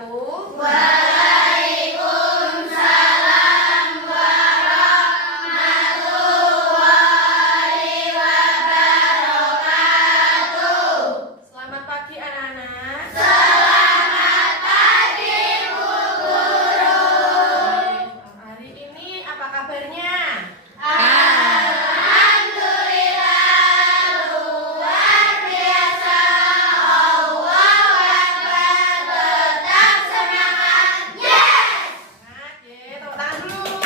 wabarakatuh. Waalaikumsalam warahmatullahi wabarakatuh. Selamat pagi anak-anak. Selamat pagi Bu Guru. Hari ini apa kabarnya? Alhamdulillah luar biasa. Allahu Akbar. Tetap semangat. Yes. Semangat ya, tepuk tangan dulu.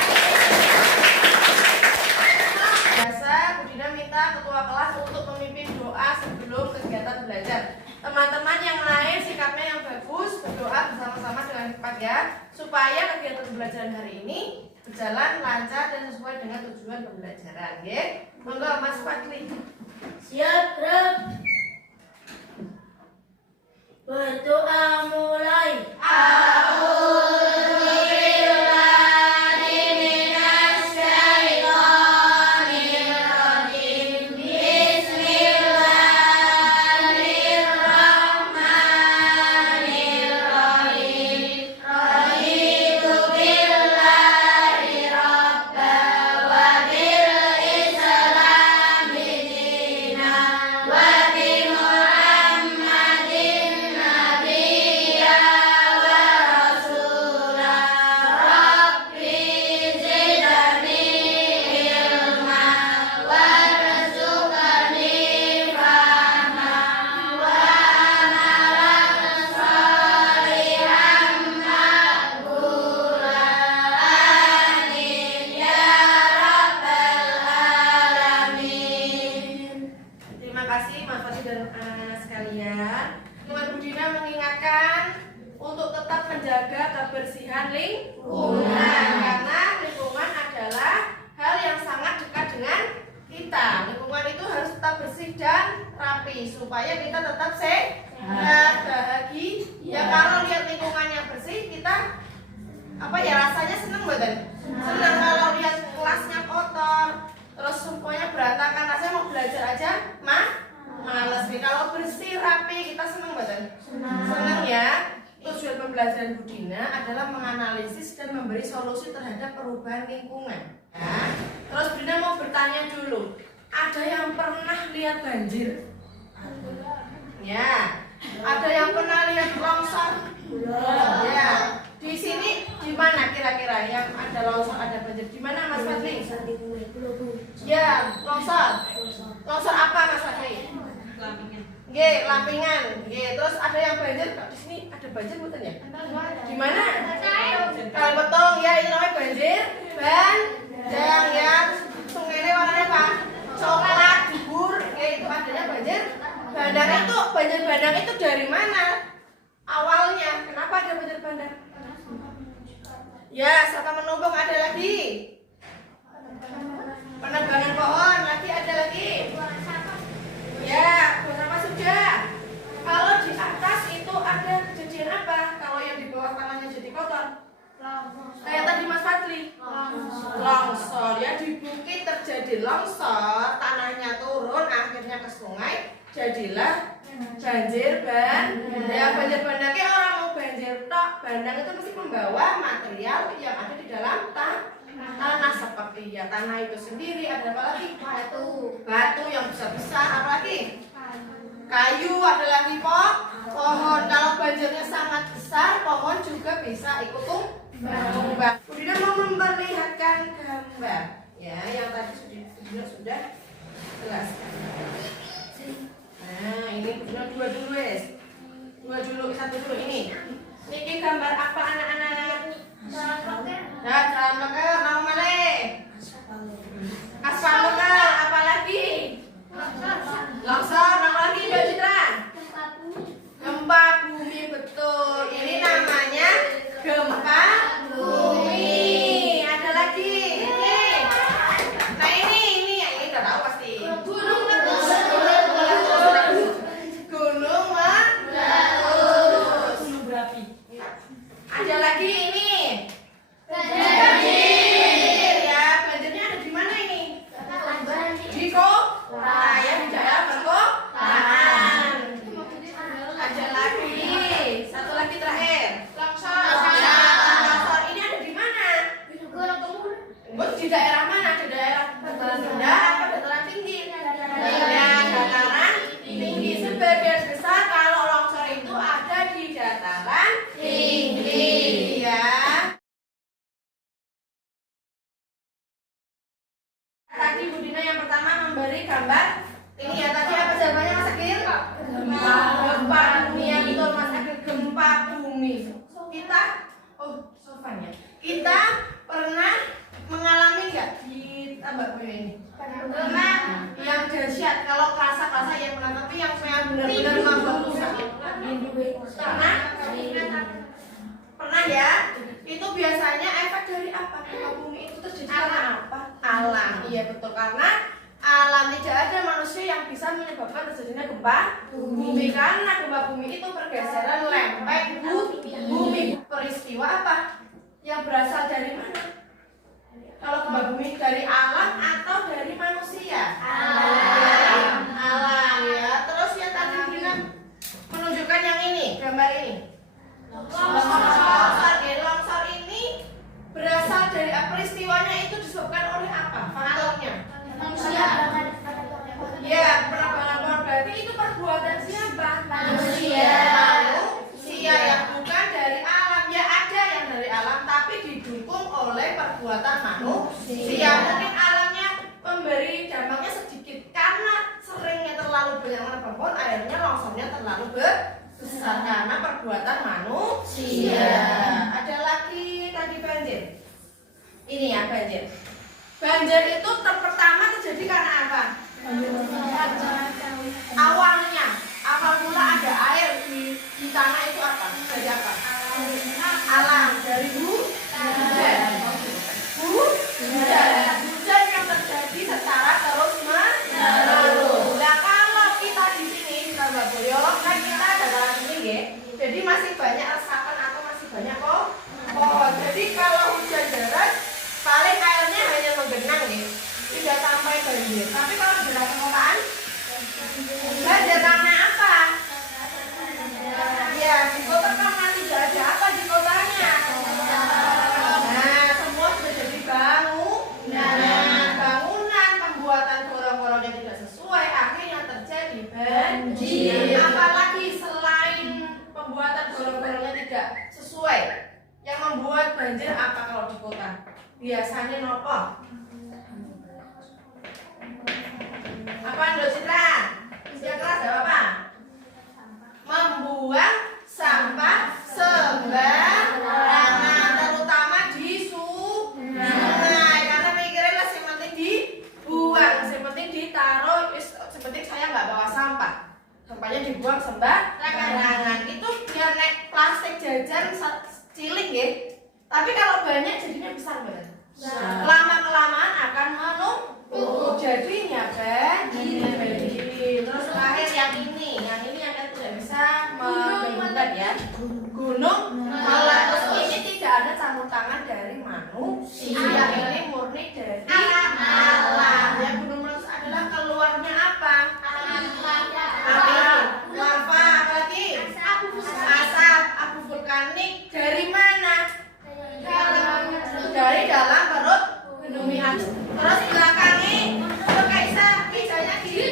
Biasa Bu Dina minta ketua kelas untuk memimpin doa sebelum kegiatan belajar. Teman-teman yang lain sikapnya yang bagus, berdoa bersama-sama dengan cepat ya, supaya kegiatan pembelajaran hari ini berjalan lancar dan sesuai dengan tujuan pembelajaran. Ya, monggo Mas Fadli. Siap, Rep. Berdoa mulai. A'udzubillahi Bismillahirrahmanirrahim. Raditu billahi rabba wa bil islami dina wa bi Muhammadin nabiyya wa rasula. Rabbi zidni ilma warzuqni fahma wa amalan shalihan maqbula. Amin ya rabbal alamin. Terima kasih Mas Fadli dan anak-anak sekalian. Teman Bu Dina mengingatkan untuk tetap menjaga kebersihan lingkungan, karena lingkungan adalah hal yang sangat dekat dengan kita. Lingkungan itu harus tetap bersih dan rapi supaya kita tetap sehat, bahagia. Ya kalau lihat lingkungannya bersih, kita rasanya seneng badan. Senang kalau lihat kelasnya kotor, terus semuanya berantakan, rasanya mau belajar aja males nih. Kalau bersih rapi kita seneng badan. Senang ya. Tujuan pembelajaran Bu Dina adalah menganalisis dan memberi solusi terhadap perubahan lingkungan. Ya. Terus Bu Dina mau bertanya dulu, ada yang pernah lihat banjir? Ya. Ada yang pernah lihat longsor? Ya. Di sini di mana kira-kira yang ada longsor, ada banjir? Di mana Mas Fadli? Ya, longsor. Longsor apa Mas Fadli? G, Lampingan. G, terus ada yang banjir. Di sini ada banjir bukan ya? Di mana? Kalbetong ya, itu namanya banjir. Bandang ya. Sungai ini warnanya apa? Coklat, gugur. Itu adanya banjir. Bandang itu, banjir bandang itu dari mana? Awalnya, kenapa ada banjir bandang? Ya, Saka Menumbung ada lagi. Penebangan pohon, lagi ada lagi. Ya, buang sampah sudah. Kalau di atas itu ada kejadian apa? Kalau yang di bawah tanahnya jadi kotor? Kayak tadi Mas Fadli. Longsor ya, di bukit terjadi longsor, tanahnya turun, akhirnya ke sungai, jadilah banjir ya, banjir bandangnya orang mau banjir tok. Bandang itu mesti membawa material yang ada di dalam tanah seperti ya tanah itu sendiri. Ada apa lagi? Batu yang besar-besar. Apa lagi? Kayu. Ada lagi pohon. Kalau banjirnya sangat besar, pohon juga bisa ikut tumbang. Kemudian mau memperlihatkan gambar ya yang tadi sudah jelaskan. Nah ini dua dulu wes. Satu dulu ini. Ini gambar apa anak-anak? Nah, jalan leker, mau male. Aspal leker, apa lagi? Longsor, apa lagi Mbak Citra? Gempa bumi, betul. Ini namanya gempa bumi. Ada lagi. Ini. Nah ini udah tahu pasti. Gunung lihat kalau kerasa yang benar, tapi yang benar-benar membuat rusak. Pernah ya? Itu biasanya efek dari apa? Gempa bumi itu terjadi karena apa? Alam. Iya betul, karena alam, tidak ada manusia yang bisa menyebabkan terjadinya gempa bumi, karena gempa bumi itu pergeseran lempeng bumi. Peristiwa apa yang berasal dari mana? Kalau gempa bumi dari alam atau dari manusia? Alam ya. Terus yang tadi bilang menunjukkan yang ini, gambar ini. Longsor ini berasal dari peristiwanya itu disebabkan oleh apa? Faktornya? Manusia. Ya, penerbangan pohon, berarti itu perbuatan siapa? Manusia. Manusia yang bukan dari alam. Ya ada yang dari alam, tapi didukung oleh perbuatan manusia. Mungkin alamnya memberi dampaknya sedikit karena seringnya terlalu banyak menebang pohon, akhirnya longsornya terlalu besar karena perbuatan manusia. Ada lagi tadi banjir. Ini ya banjir. Banjir itu pertama terjadi karena apa? Awalnya, awal mula ada air di tanah itu apa? Dari apa? Alam, dari hujan. Hujan yang terjadi secara terus-menerus. Nah kalau kita di sini, Mbak Boyo, kan kita dataran tinggi ya. Jadi masih banyak resapan atau masih banyak pohon. Jadi kalau hujan deras, paling airnya hanya menggenang ya, tidak sampai banjir. Tapi kalau di daerah perkotaan, banjir karena apa? Ya di kota karena tidak ada apa di kotanya. Nah semua sudah jadi bangunan, pembuatan gorong-gorongnya tidak sesuai, akhirnya terjadi banjir. Apalagi selain pembuatan gorong-gorongnya tidak sesuai, yang membuat banjir apa kalau di kota? Biasanya nopo. Apa Ando Citra? Yang keras ada apa? Membuang sampah sembarangan, terutama di sungai. Karena mikirnya yang penting dibuang, yang penting ditaruh, yang penting saya nggak bawa sampah. Sampahnya dibuang sembarangan. Itu biar naik plastik jajan cilik ya. Tapi kalau banyak jadinya besar banget. Lama-kelamaan akan menumpuk, jadinya banjir. Terus terakhir yang ini yang tidak bisa membandingkan ya. Gunung meletus ini tidak ada campur tangan dari manusia. Ini murni dari alam. Ya, gunung meletus adalah keluarnya apa? Lava, apalagi asap, abu vulkanik. Dari mana? Dari dalam perut bumi. Terus belakangnya itu kaisa hijaunya di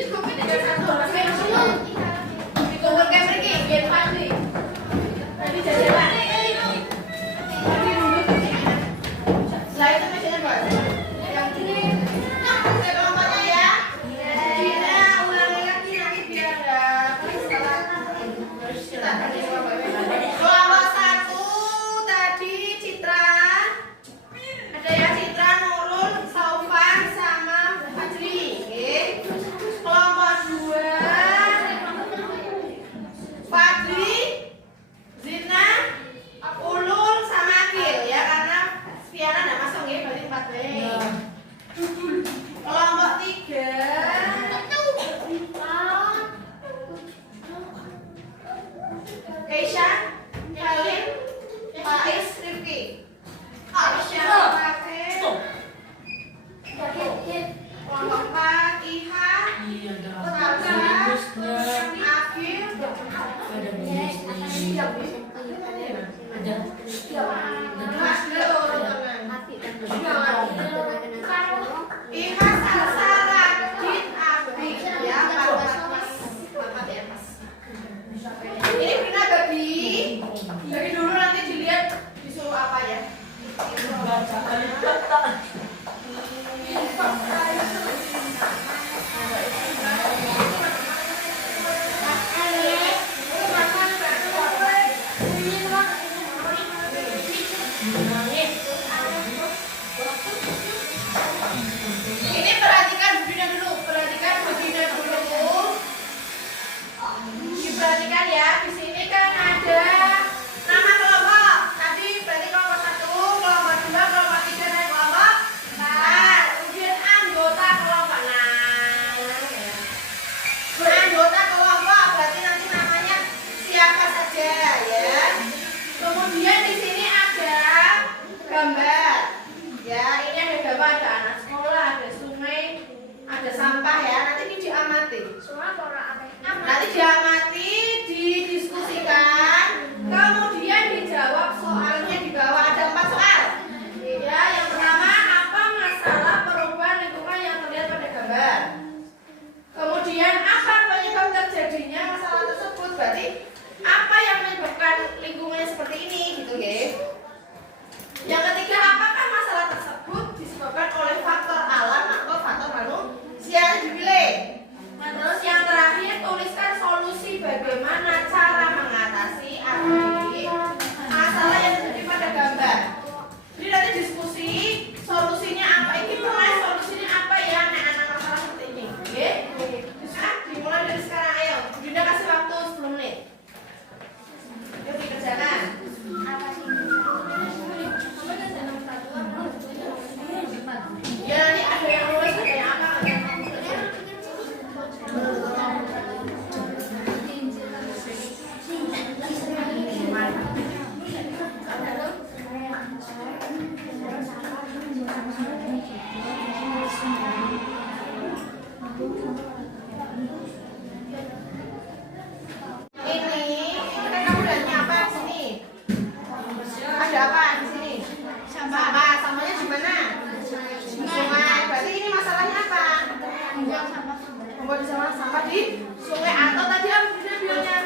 sampah-sampah di sungai atau tadi apa bilangnya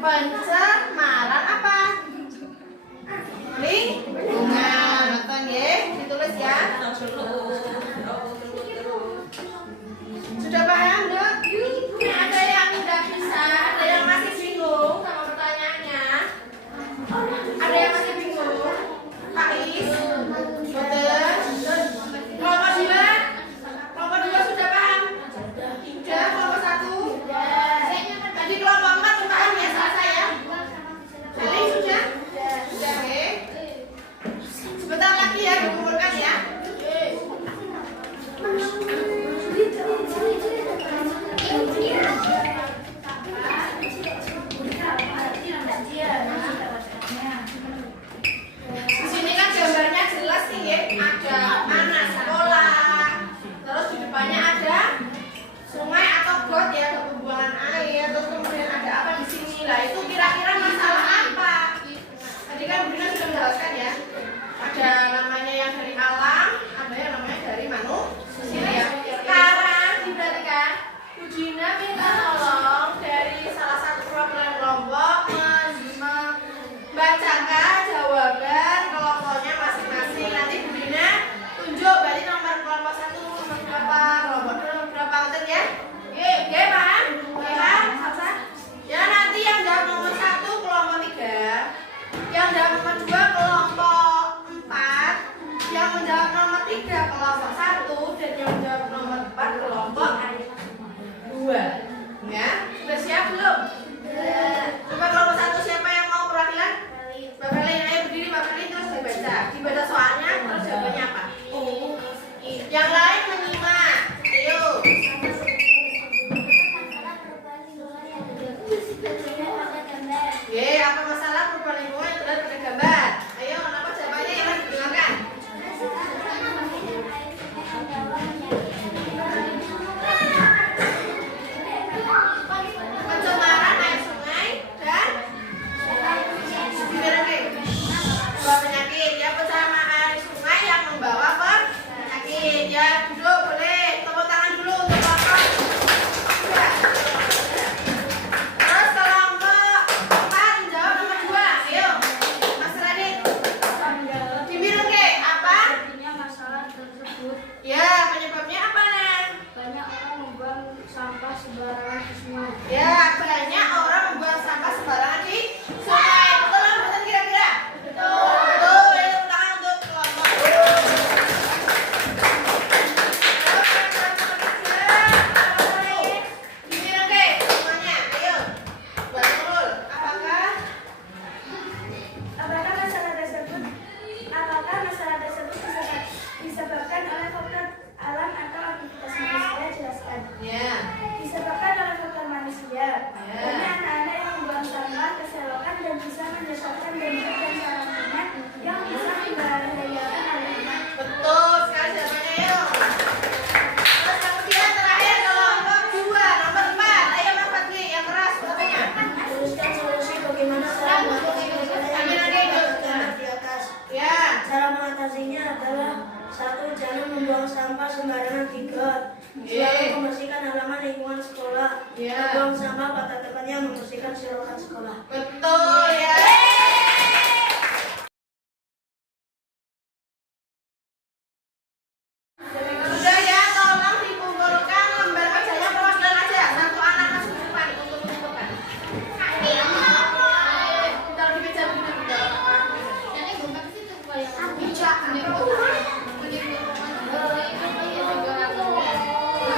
pencemaran apa? Lingkungan. Betul ya, ditulis ya. Sudah paham, Dok? Ada yang tidak bisa, ada yang masih bingung sama pertanyaannya? Ada yang masih bingung? Pak Is? Betul? Kelompok 2? Kelompok 2 sudah paham? Sudah? Kelompok 1? Tadi kelompok 4 sudah paham ya, selesai ya? Kali sudah? Sudah, oke. Sebentar lagi ya, dikumpulkan ya. Di sini kan gambarnya jelas nih ya, ada anak sekolah, terus di depannya ada sungai atau got ya, got pembuangan air, terus kemudian ada apa di sini lah, itu kira-kira masalah apa? Tadi kan Brina sudah menjelaskan ya, ada namanya yang dari alam, ada yang namanya dari manusia. Sekarang diperhatikan, Budina minta tolong dari salah satu perwakilan kelompok membacakan jawaban kelompoknya masing-masing. Nanti Budina tunjuk balik nomor kelompok 1 nomor berapa, kelompok 2 nomor berapa, ngerti ya? Oke, paham? Oke, paham? Salsa? Ya, nanti yang jawab nomor 1 kelompok 3, yang jawab nomor 2 kelompok 4, yang menjawab nomor 3 kelompok 1, dan yang menjawab nomor 4 kelompok 2. Ya, sudah siap belum? Coba kelompok 1 siapa yang mau perwakilan? Mbak Felin, ayo berdiri Mbak Felin, terus dibaca soalnya, terus jawabannya apa? Yang lain menyimak, ayo. Oke, apa masalah perubahan lingkungan yang terlihat pada gambar? Ayo, apa jawabannya yang harus didengarkan? Pencemaran air sungai dan membawa penyakit. Ya, pencemaran air sungai yang membawa penyakit. Ya, duduk boleh. Tepuk tangan dulu untuk kelompok. Terus kelompok 4 menjawab nomor 2. Ayo, Mas Radit. Dibilang ke apa? Masalah tersebut Ya, penyebabnya apa, Nen? banyak orang membuang sampah sembarangan di sungai. Ya, banyak orang membuang sampah sembarangan di sungai. Betul nggak, betul kira-kira? Betul. Betul. Ya, tepuk tangan untuk kelompok. Dibilang ke semuanya. Ayo, buat Nurul. Apakah masalah tersebut disebabkan oleh faktor alam atau aktivitas manusia? Jelaskan. Ya. Disebabkan oleh faktor manusia. Ya. Banyak anak-anak yang membuang sampah ke selokan dan bisa menyebabkan banjir dan sarangnya yang bisa membahayakan alam. Betul sekali jawabannya, yuk. Terus kemudian terakhir kelompok 2 nomor 4. Ayo Mas Fadli, yang keras suaranya. Teruskan solusi bagaimana cara Ambil lagi, Gus. di atas. Ya. Cara mengatasinya adalah 1. Jangan membuang sampah sembarangan di got. Selalu membersihkan halaman lingkungan sekolah. Ya. Membuang sampah pada tempatnya, membersihkan selokan sekolah. Betul ya. Sudah ya, tolong dikumpulkan lembar kerjanya perwakilan aja. Satu anak kasih depan untuk mengumpulkan. Kita lagi meja begini.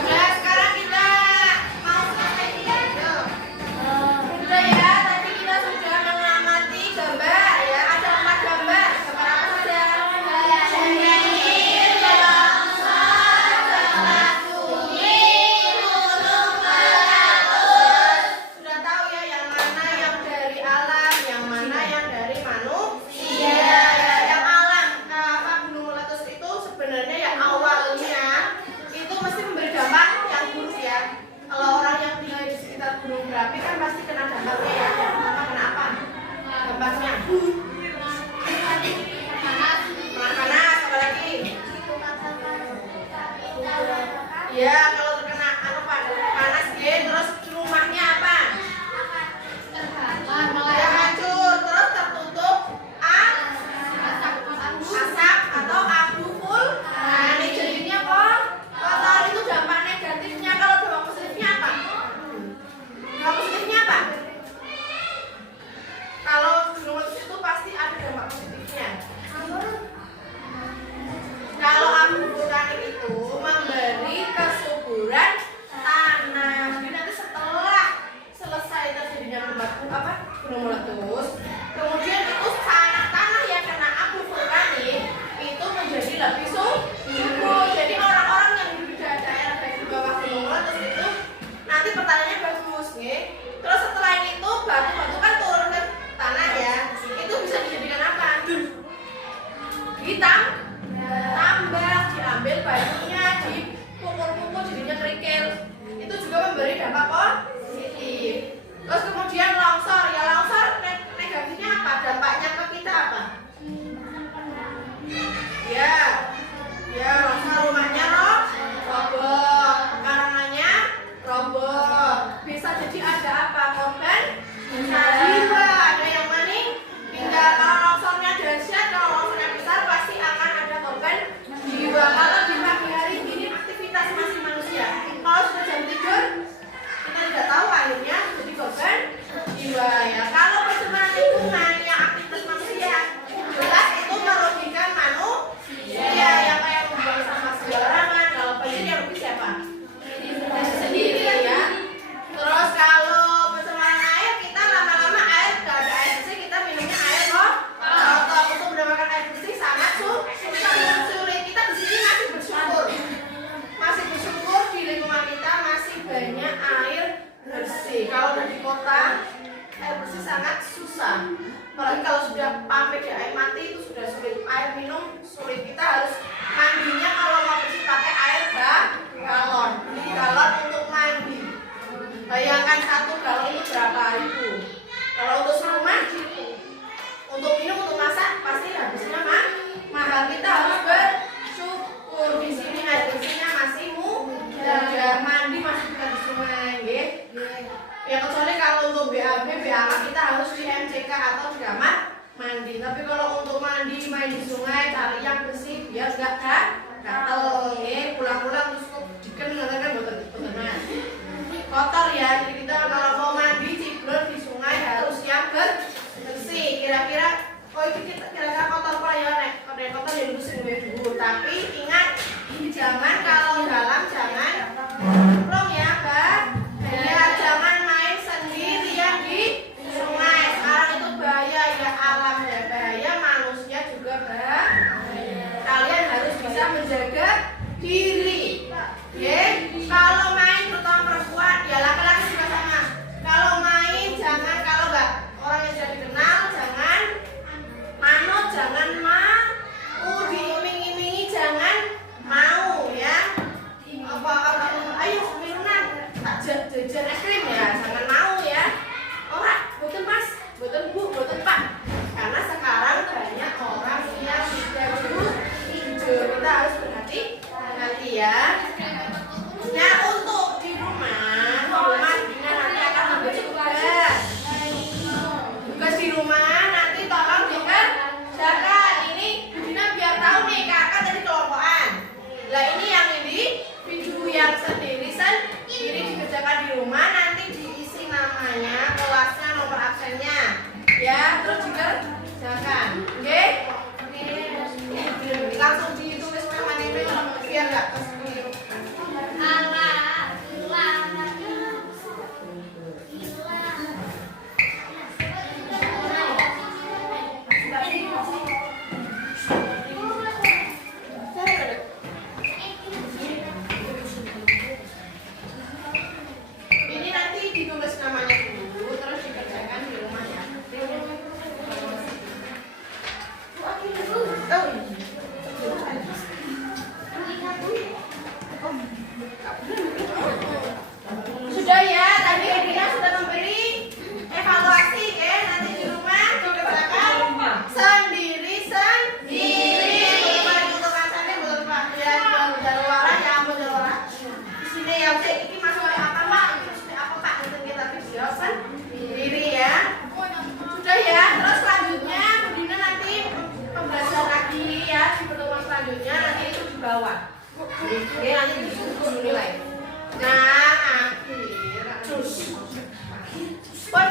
Nah, sekarang kita mau selesai. Yuk. Sudah ya, tadi kita sudah dampak positif. Terus kemudian longsor, ya longsor negatifnya apa? Dampaknya ke kita apa? Ya longsor rumahnya roboh, pekarangannya roboh. Bisa jadi ada apa? Korban jiwa, ada yang meninggal. Kalau longsornya dahsyat, kalau longsornya besar pasti akan ada korban jiwa. Kalau di pagi hari ini aktivitas masih manusia, kalau sudah jam tidur kita tidak tahu akhirnya jadi korban jiwa ya. Kalau pencemaran lingkungan yang aktivitas manusia jelas itu merugikan manusia, yang kayak membuang sampah sembarangan. Kalau banjir yang rugi siapa? Diri sendiri ya. Terus kalau pencemaran air, kita lama-lama air gak ada air bersih, kita minumnya air kotor. Untuk mendapatkan air bersih sangat sulit. Kita di sini masih bersyukur di lingkungan kita masih banyak air bersih. Kalau udah di kota air bersih sangat susah. Apalagi kalau sudah sampai di air mati itu sudah sulit. Air minum sulit. Kita harus mandinya kalau mau bersih pakai air galon. Beli galon untuk mandi. Bayangkan 1 galon itu berapa ribu. Kalau untuk serumah, untuk minum, untuk masak pasti habisnya mahal. Kita harus bersyukur di sini air bersihnya masih mudah. Mandi masih bisa di sungai, ya kecuali kalau untuk BAB, BAK kita harus di MCK atau di kamar mandi. Tapi kalau untuk mandi main di sungai, cari yang bersih biar gak gatel. Pulang-pulang terus kok diken mengatakan boten kotor ya. Jadi kita kalau mau mandi ciblon di sungai harus yang bersih. Kira-kira kira-kira kotor apa ya? Nek kotor ya bersih dulu. Tapi ingat, jangan kalau dalam jangan nyemplung ya, Mbak. Ya jangan main sendirian di sungai. Sekarang itu bahaya ya, alam ya bahaya, manusia juga bahaya. Kalian harus bisa menjaga diri. Kalau main terutama perempuan, ya laki-laki juga sama. Kalau main jangan, kalau enggak orang yang sudah dikenal jangan manut, jangan mau diiming-imingi, jangan mau ya. Ayo minuman, tak jajan es krim ya, jangan mau ya. Boten Mas, boten Bu, boten Pak. Karena sekarang banyak orang yang tidak jujur. Kita harus berhati-hati ya. Nah, untuk di rumah Dina nanti akan memberi tugas di rumah. Nanti tolong dikerjakan. Ini Dina biar tahu nih, kakak tadi kelompokan. Lah ini yang ini video yang sendiri dikerjakan di rumah. Nanti diisi namanya, kelasnya, nomor absennya ya, terus dikerjakan. Oke? Langsung ditulis namanya biar nggak keliru. Ini nanti ditulis namanya dulu, terus dikerjakan di rumah ya. Sudah ya, tadi Edina sudah memberi evaluasi ya. Nanti di rumah dikerjakan sendiri. Butuhkan sampai butuhkan ya, jalur ya, di sini ya. Ini masalah apa Pak? Ini apa Pak? Tapi jawab sendiri ya. Sudah ya. Terus selanjutnya Edina nanti pembelajaran lagi ya di pertemuan selanjutnya, nanti itu di bawah. Oke, nanti disusun nilai. Nah, akhir. Cus. Pon